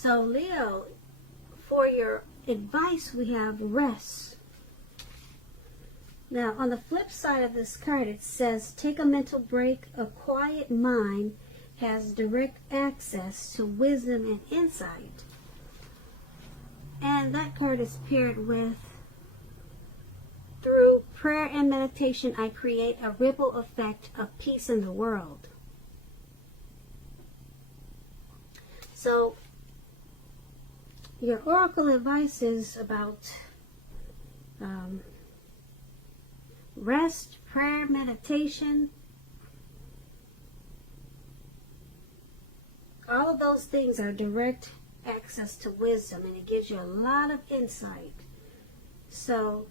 So Leo, for your advice, we have rest. Now, on the flip side of this card, it says, take a mental break. A quiet mind has direct access to wisdom and insight. And that card is paired with, through prayer and meditation, I create a ripple effect of peace in the world. So, your oracle advice is about rest, prayer, meditation. All of those things are direct access to wisdom, and it gives you a lot of insight. So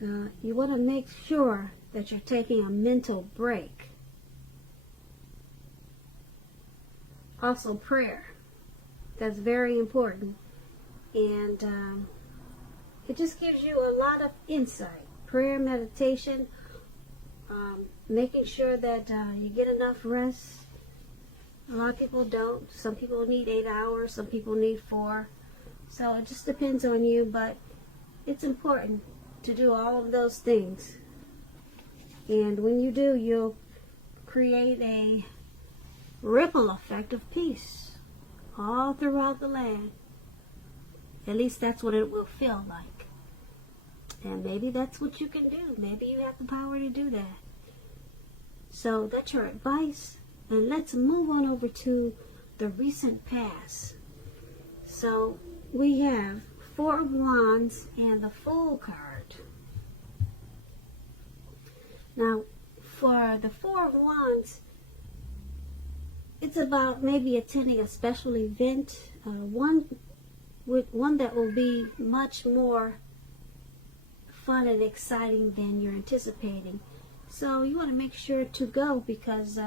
you want to make sure that you're taking a mental break. Also prayer. That's very important. And it just gives you a lot of insight. Prayer, meditation, making sure that you get enough rest. A lot of people don't. Some people need 8 hours. Some people need 4. So it just depends on you, but it's important to do all of those things. And when you do, you'll create a ripple effect of peace all throughout the land. At least that's what it will feel like. And maybe that's what you can do. Maybe you have the power to do that. So that's your advice. And let's move on over to the recent past. So we have 4 of Wands and the Fool card. Now, for the 4 of Wands, it's about maybe attending a special event, one that will be much more fun and exciting than you're anticipating. So you want to make sure to go, because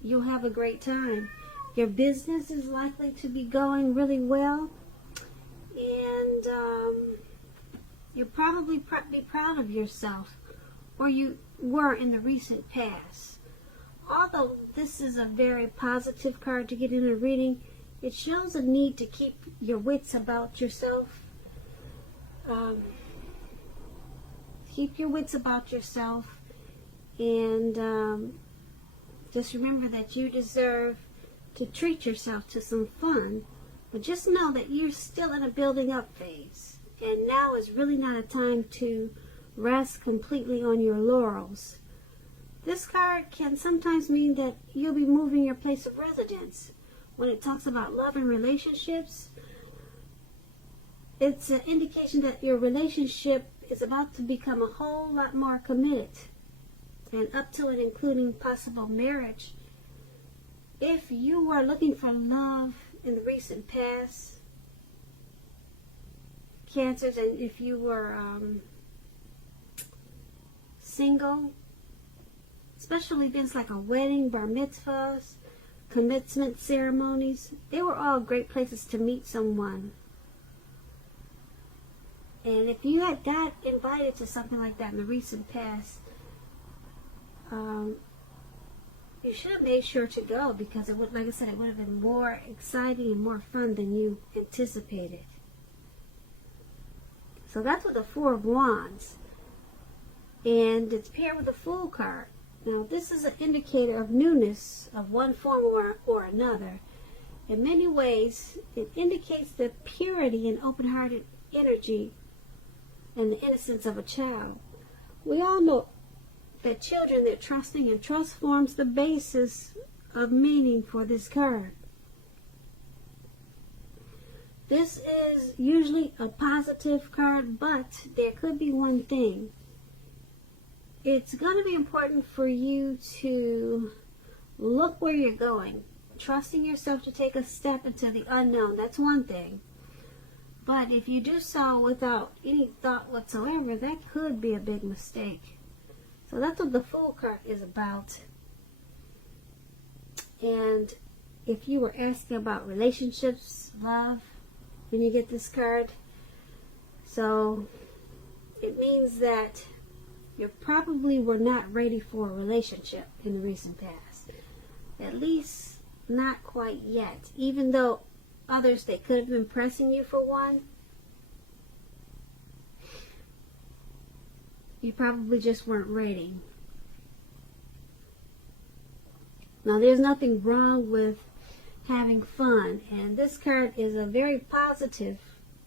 you'll have a great time. Your business is likely to be going really well, and you'll probably be proud of yourself, or you were in the recent past. Although this is a very positive card to get in a reading, it shows a need to keep your wits about yourself. Keep your wits about yourself, and just remember that you deserve to treat yourself to some fun. But just know that you're still in a building up phase, and now is really not a time to rest completely on your laurels. This card can sometimes mean that you'll be moving your place of residence. When it talks about love and relationships, it's an indication that your relationship is about to become a whole lot more committed, and up to and including possible marriage. If you were looking for love in the recent past, Cancers, and if you were single, special events like a wedding, bar mitzvahs, commencement ceremonies, they were all great places to meet someone. And if you had got invited to something like that in the recent past, you should have made sure to go, because it would, like I said, it would have been more exciting and more fun than you anticipated. So that's with the 4 of Wands, and it's paired with the Fool card. Now this is an indicator of newness of one form or another. In many ways, it indicates the purity and open-hearted energy and the innocence of a child. We all know that children, that trusting and trust forms the basis of meaning for this card. This is usually a positive card, but there could be one thing. It's going to be important for you to look where you're going. Trusting yourself to take a step into the unknown, that's one thing. But if you do so without any thought whatsoever, that could be a big mistake. So that's what the Fool card is about. And if you were asking about relationships, love, when you get this card, so it means that you probably were not ready for a relationship in the recent past. At least not quite yet. Even though others that could have been pressing you for one. You probably just weren't ready. Now, there's nothing wrong with having fun, and this card is a very positive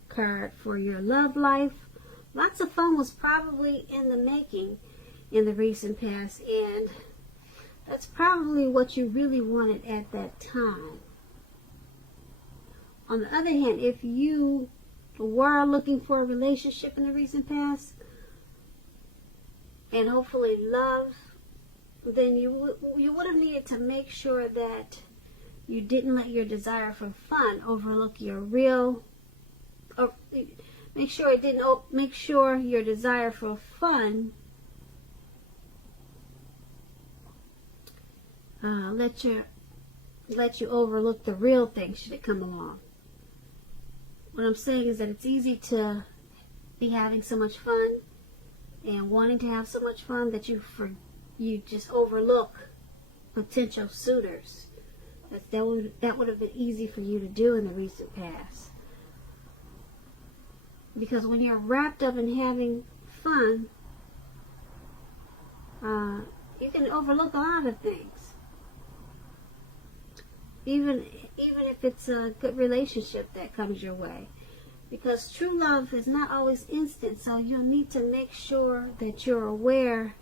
card for your love life. Lots of fun was probably in the making in the recent past, and that's probably what you really wanted at that time. On the other hand, if you were looking for a relationship in the recent past, and hopefully love, then you would have needed to make sure that you didn't let your desire for fun overlook your real, or make sure your desire for fun let you overlook the real thing should it come along. What I'm saying is that it's easy to be having so much fun and wanting to have so much fun that you just overlook potential suitors. That would have been easy for you to do in the recent past. Because when you're wrapped up in having fun, you can overlook a lot of things. Even if it's a good relationship that comes your way. Because true love is not always instant, so you'll need to make sure that you're aware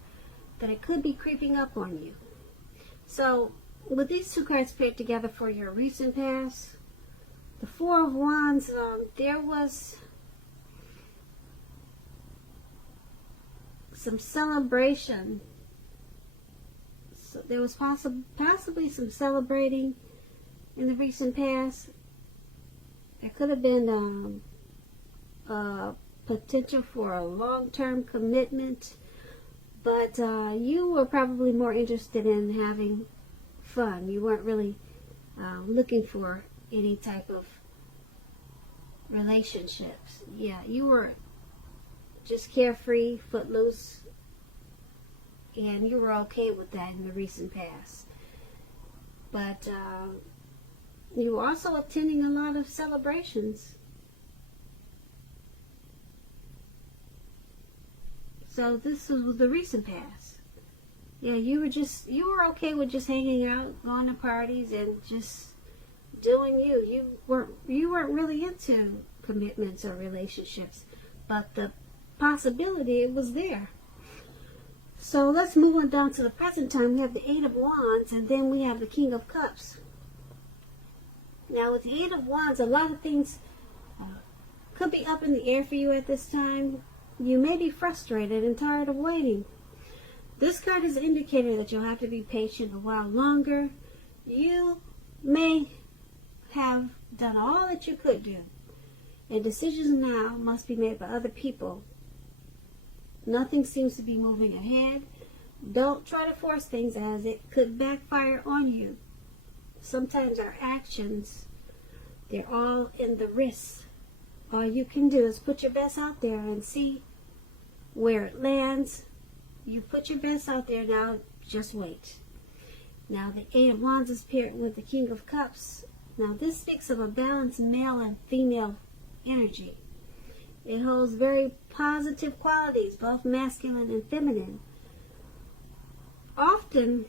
that it could be creeping up on you. So, with these two cards paired together for your recent past, the Four of Wands, there was some celebration. So there was possibly some celebrating in the recent past. There could have been potential for a long-term commitment, but you were probably more interested in having fun. You weren't really looking for any type of relationships. Yeah, you were just carefree, footloose, and you were okay with that in the recent past. But you were also attending a lot of celebrations. So this was the recent past. Yeah, you were okay with just hanging out, going to parties, and just doing you. You weren't really into commitments or relationships, but the possibility was there. So let's move on down to the present time. We have the Eight of Wands, and then we have the King of Cups. Now, with the Eight of Wands, a lot of things could be up in the air for you at this time. You may be frustrated and tired of waiting. This card is an indicator that you'll have to be patient a while longer. You may have done all that you could do, and decisions now must be made by other people. Nothing seems to be moving ahead. Don't try to force things, as it could backfire on you. Sometimes our actions, they're all in the wrist. All you can do is put your best out there and see where it lands. You put your best out there now, just wait. Now the Eight of Wands is paired with the King of Cups. Now this speaks of a balanced male and female energy. It holds very positive qualities, both masculine and feminine. Often,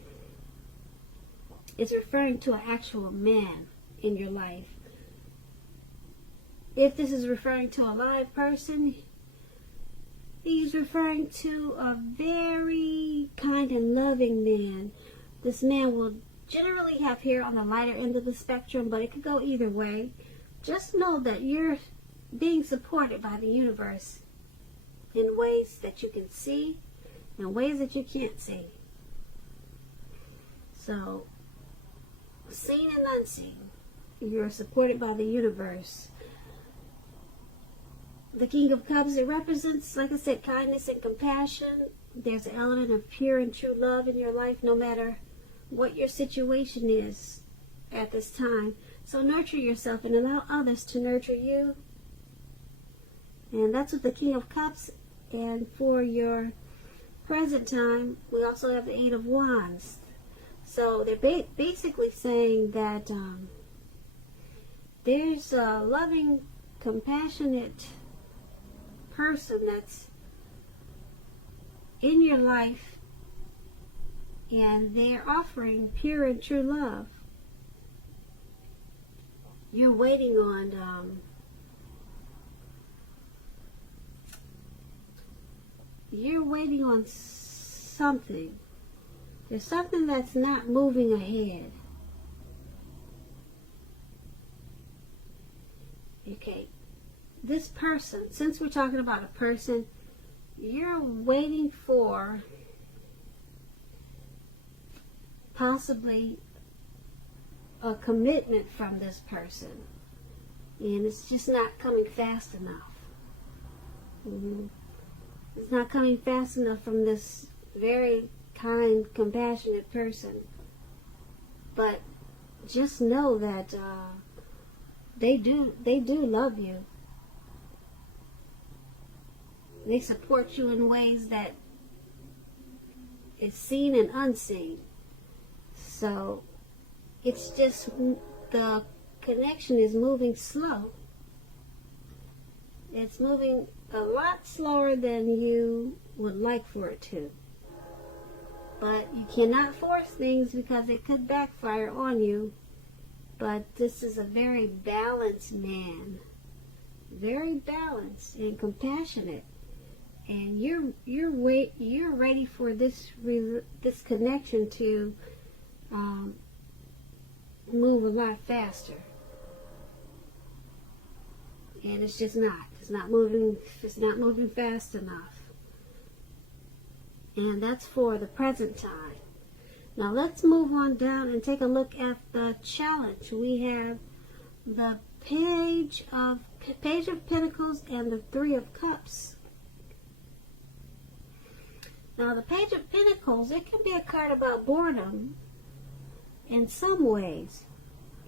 it's referring to an actual man in your life. If this is referring to a live person, he's referring to a very kind and loving man. This man will generally have hair on the lighter end of the spectrum, but it could go either way. Just know that you're being supported by the universe in ways that you can see and ways that you can't see. So, seen and unseen, you're supported by the universe. The King of Cups, it represents, like I said, kindness and compassion. There's an element of pure and true love in your life, no matter what your situation is at this time. So nurture yourself and allow others to nurture you. And that's with the King of Cups. And for your present time, we also have the Eight of Wands. So they're basically saying that there's a loving, compassionate person that's in your life, and they're offering pure and true love. You're waiting on something. There's something that's not moving ahead. Okay, this person, since we're talking about a person, you're waiting for possibly a commitment from this person, and it's just not coming fast enough. It's not coming fast enough from this very kind, compassionate person. But just know that they do love you. They support you in ways that is seen and unseen. So it's just the connection is moving slow. It's moving a lot slower than you would like for it to. But you cannot force things because it could backfire on you. But this is a very balanced man. Very balanced and compassionate. And you're ready for this connection to move a lot faster. And it's just not. It's not moving fast enough. And that's for the present time. Now let's move on down and take a look at the challenge. We have the Page of Pentacles and the Three of Cups. Now the Page of Pentacles, it can be a card about boredom in some ways.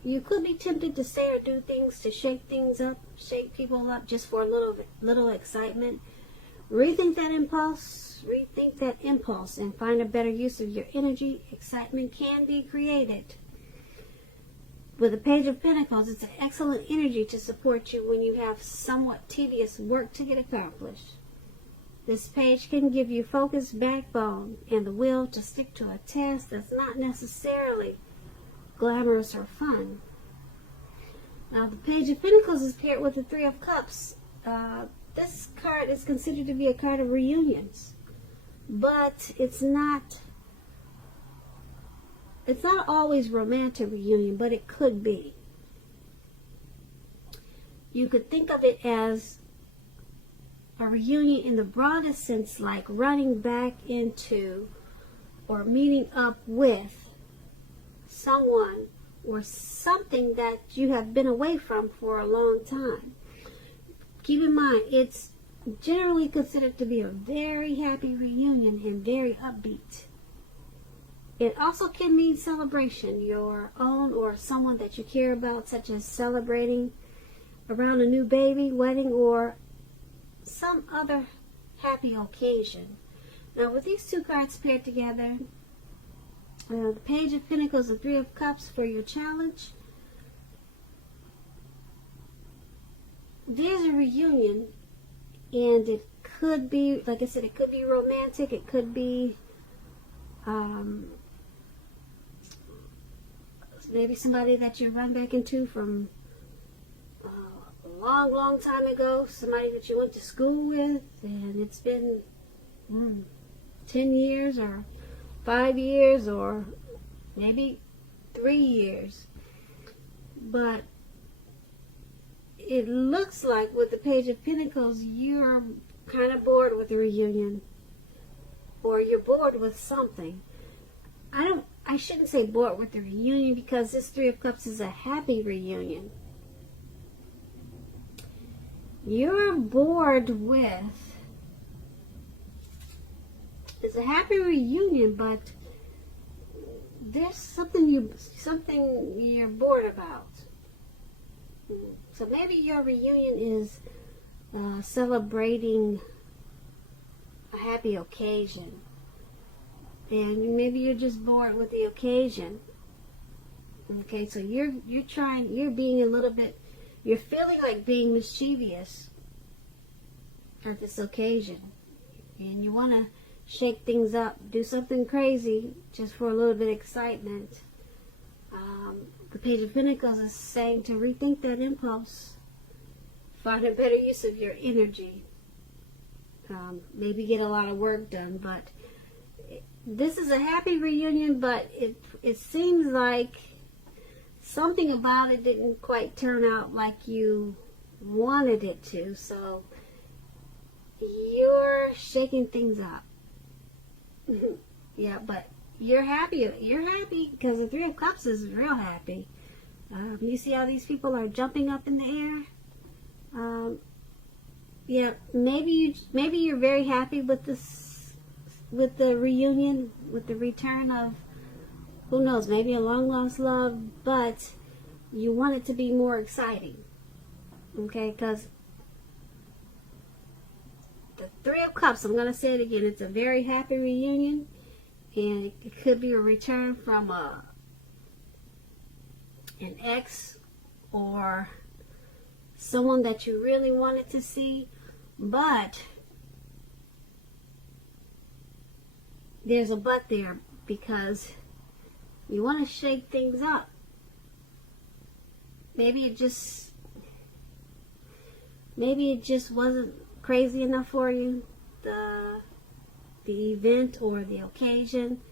You could be tempted to say or do things to shake things up, shake people up just for a little excitement. Rethink that impulse and find a better use of your energy. Excitement can be created. With the Page of Pentacles, it's an excellent energy to support you when you have somewhat tedious work to get accomplished. This page can give you focus, backbone, and the will to stick to a task that's not necessarily glamorous or fun. Now, the Page of Pentacles is paired with the Three of Cups. This card is considered to be a card of reunions, but it's not always romantic reunion, but it could be. You could think of it as a reunion in the broadest sense, like running back into or meeting up with someone or something that you have been away from for a long time. Keep in mind, it's generally considered to be a very happy reunion and very upbeat. It also can mean celebration, your own or someone that you care about, such as celebrating around a new baby, wedding, or some other happy occasion. Now, with these two cards paired together, the Page of Pentacles and Three of Cups for your challenge, there's a reunion, and it could be, like I said, it could be romantic, it could be maybe somebody that you run back into from a long time ago, somebody that you went to school with, and it's been 10 years or 5 years or maybe 3 years. But it looks like with the Page of Pentacles, you're kind of bored with the reunion, or you're bored with something. I shouldn't say bored with the reunion, because this Three of Cups is a happy reunion. You're bored with, it's a happy reunion, but there's something you're bored about. So maybe your reunion is celebrating a happy occasion, and maybe you're just bored with the occasion. Okay, so you're being a little bit you're feeling like being mischievous at this occasion. And you want to shake things up, do something crazy just for a little bit of excitement. The Page of Pentacles is saying to rethink that impulse. Find a better use of your energy. Maybe get a lot of work done. But this is a happy reunion, but it seems like something about it didn't quite turn out like you wanted it to. So you're shaking things up. Yeah, but you're happy. You're happy because the Three of Cups is real happy. You see how these people are jumping up in the air? Yeah, maybe you're very happy with this, with the reunion, with the return of, who knows, maybe a long lost love, but you want it to be more exciting. Okay, because the Three of Cups, I'm going to say it again, it's a very happy reunion, and it could be a return from an ex or someone that you really wanted to see, but there's a but there because you want to shake things up. Maybe it just wasn't crazy enough for you, the event or the occasion.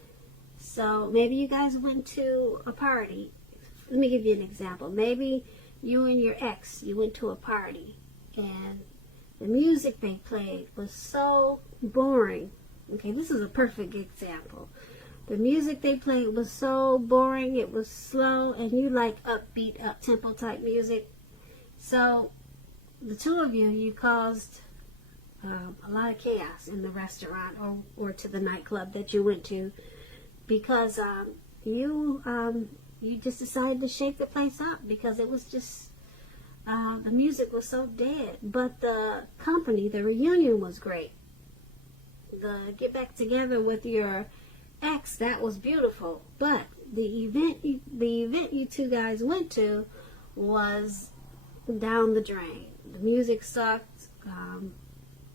So maybe you guys went to a party. Let me give you an example. Maybe you and your ex, you went to a party and the music they played was so boring. Okay, this is a perfect example. The music they played was so boring, it was slow, and you like upbeat, up-tempo type music. So the two of you caused a lot of chaos in the restaurant or to the nightclub that you went to because you just decided to shake the place up because it was just, the music was so dead. But the company, the reunion was great. The get back together with your ex, that was beautiful. But the event you two guys went to was down the drain. The music sucked.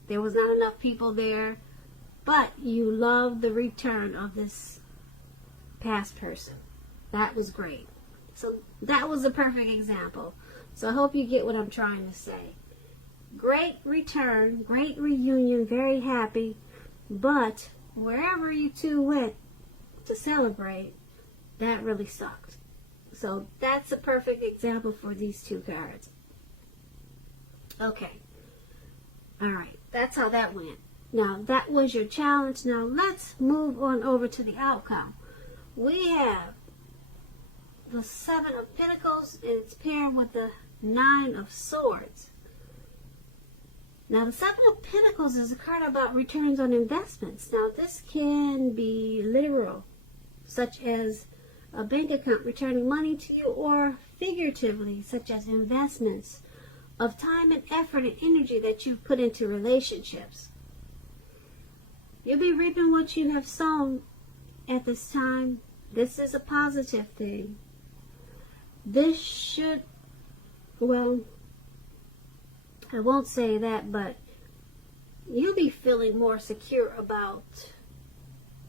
There was not enough people there. But you loved the return of this past person. That was great. So that was a perfect example. So I hope you get what I'm trying to say. Great return, great reunion, very happy. But wherever you two went to celebrate, that really sucked. So that's a perfect example for these two cards. Okay. Alright, that's how that went. Now, that was your challenge. Now, let's move on over to the outcome. We have the Seven of Pentacles, and it's paired with the Nine of Swords. Now, the Seven of Pentacles is a card about returns on investments. Now, this can be literal, such as a bank account returning money to you, or figuratively, such as investments of time and effort and energy that you've put into relationships. You'll be reaping what you have sown at this time. This is a positive thing. This should, well, I won't say that, but you'll be feeling more secure about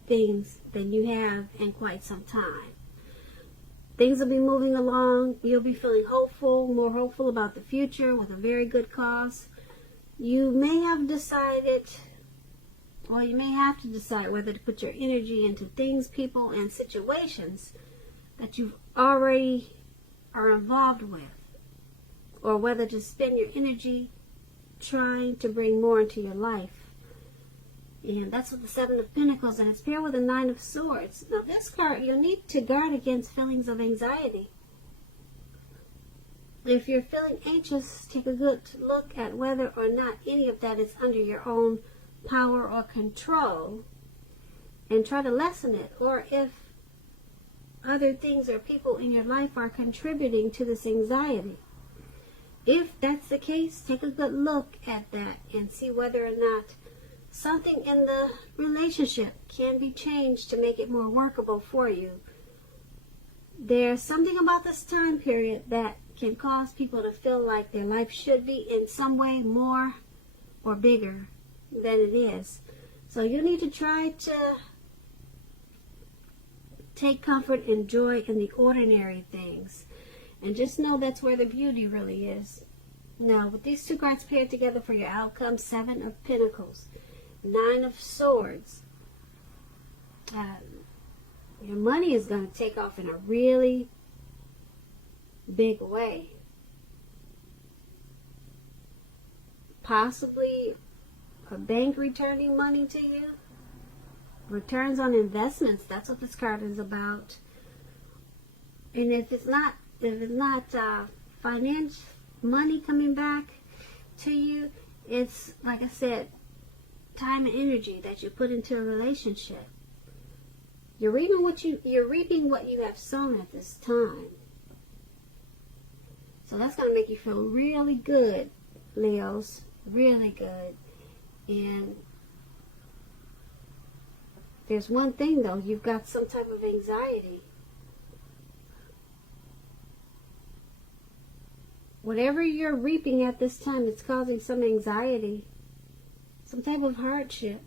things than you have in quite some time. Things will be moving along. You'll be feeling hopeful, more hopeful about the future with a very good cause. You may have decided, or you may have to decide whether to put your energy into things, people, and situations that you already are involved with, or whether to spend your energy trying to bring more into your life. And that's with the Seven of Pentacles, and it's paired with the Nine of Swords. Now, this card, you'll need to guard against feelings of anxiety. If you're feeling anxious, take a good look at whether or not any of that is under your own power or control, and try to lessen it, or if other things or people in your life are contributing to this anxiety. If that's the case, take a good look at that and see whether or not something in the relationship can be changed to make it more workable for you. There's something about this time period that can cause people to feel like their life should be in some way more or bigger than it is. So you need to try to take comfort and joy in the ordinary things. And just know that's where the beauty really is. Now, with these two cards paired together for your outcome, 7 of Pentacles, 9 of Swords, your money is going to take off in a really big way. Possibly a bank returning money to you. Returns on investments, that's what this card is about. And if it's not finance money coming back to you, it's, like I said, time and energy that you put into a relationship. You're reaping what you have sown at this time. So that's going to make you feel really good, Leos, really good. And there's one thing though, you've got some type of anxiety. Whatever you're reaping at this time, it's causing some anxiety, some type of hardship.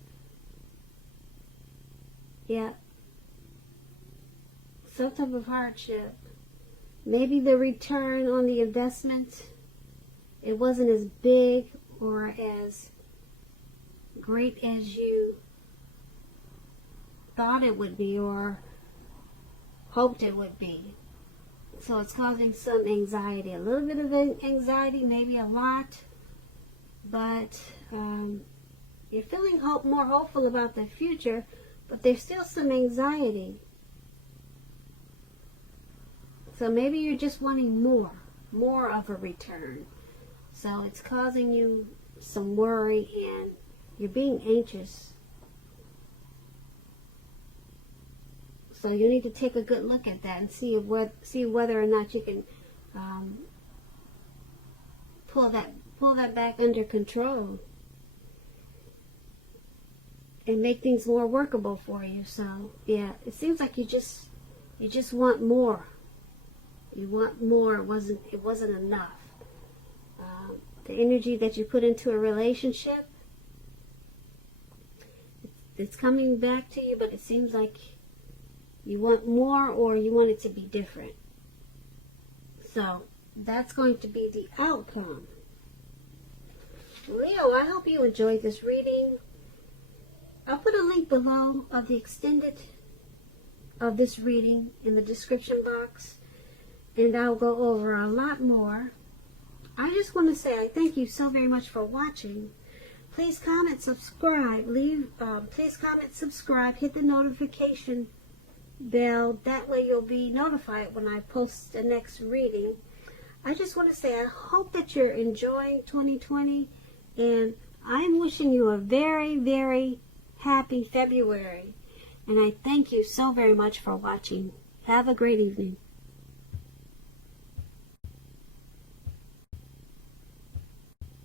Yeah. Some type of hardship. Maybe the return on the investment, it wasn't as big or as great as you thought it would be or hoped it would be. So it's causing some anxiety, a little bit of anxiety, maybe a lot, but you're feeling more hopeful about the future, but there's still some anxiety. So maybe you're just wanting more of a return. So it's causing you some worry and you're being anxious. So you need to take a good look at that and see whether or not you can pull that back under control and make things more workable for you. So yeah, it seems like you just want more. You want more. It wasn't enough. The energy that you put into a relationship, it's coming back to you, but it seems like you want more or you want it to be different. So that's going to be the outcome. Leo, I hope you enjoyed this reading. I'll put a link below of the extended of this reading in the description box, and I'll go over a lot more. I just want to say I thank you so very much for watching. Please comment, subscribe, please comment, subscribe, hit the notification bell. That way you'll be notified when I post the next reading. I just want to say I hope that you're enjoying 2020, and I'm wishing you a very, very happy February. And I thank you so very much for watching. Have a great evening.